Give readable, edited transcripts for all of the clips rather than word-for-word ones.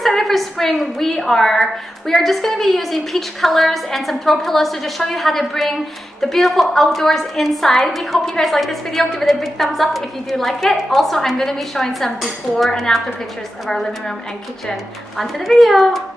excited for spring. We are just going to be using peach colors and some throw pillows to just show you how to bring the beautiful outdoors inside. We hope you guys like this video. Give it a big thumbs up if you do like it. Also, I'm going to be showing some before and after pictures of our living room and kitchen onto the video.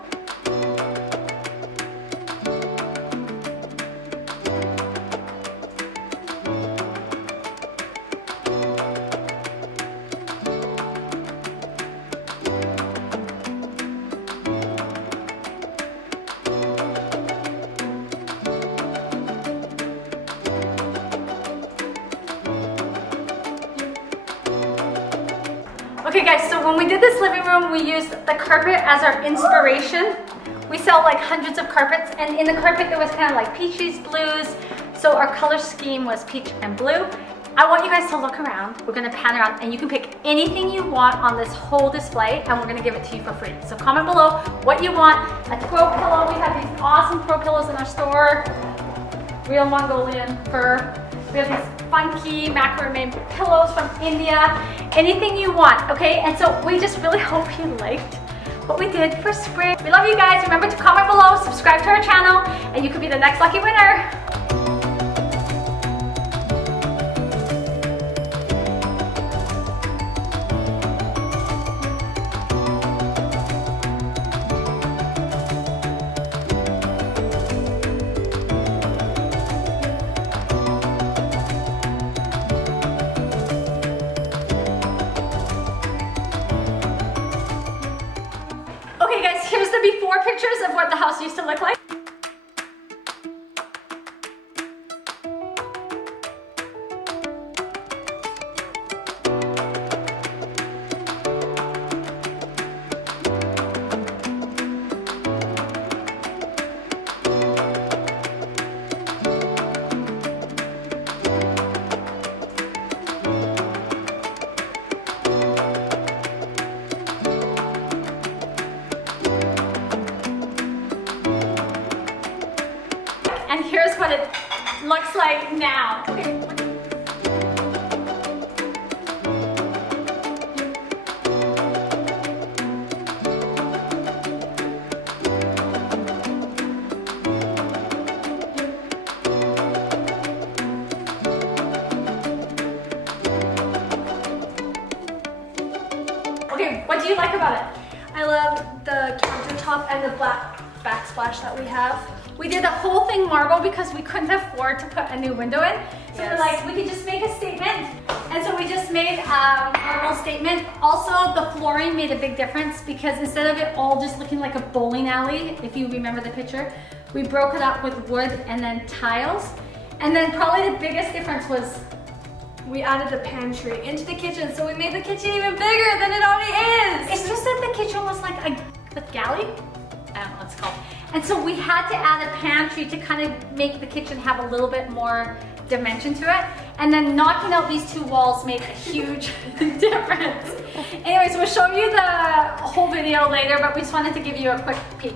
Okay guys, so when we did this living room, we used the carpet as our inspiration. We sell like hundreds of carpets, and in the carpet it was kind of like peaches, blues, so our color scheme was peach and blue. I want you guys to look around. We're gonna pan around and you can pick anything you want on this whole display and we're gonna give it to you for free. So comment below what you want. A throw pillow, we have these awesome throw pillows in our store. Real Mongolian fur. We have these funky macrame pillows from India. Anything you want, okay? And so we just really hope you liked what we did for spring. We love you guys. Remember to comment below, subscribe to our channel, and you could be the next lucky winner. Okay guys, here's the before pictures of what the house used to look like. And here's what it looks like now. Okay. Okay, what do you like about it? I love the countertop and the black backsplash that we have. We did the whole thing marble because we couldn't afford to put a new window in. So we're like, we could just make a statement. And so we just made a marble statement. Also, the flooring made a big difference because instead of it all just looking like a bowling alley, if you remember the picture, we broke it up with wood and then tiles. And then probably the biggest difference was we added the pantry into the kitchen, so we made the kitchen even bigger than it already is. It's just that the kitchen was like a galley. I don't know what it's called. And so we had to add a pantry to kind of make the kitchen have a little bit more dimension to it. And then knocking out these two walls made a huge difference. Anyways, we'll show you the whole video later, but we just wanted to give you a quick peek.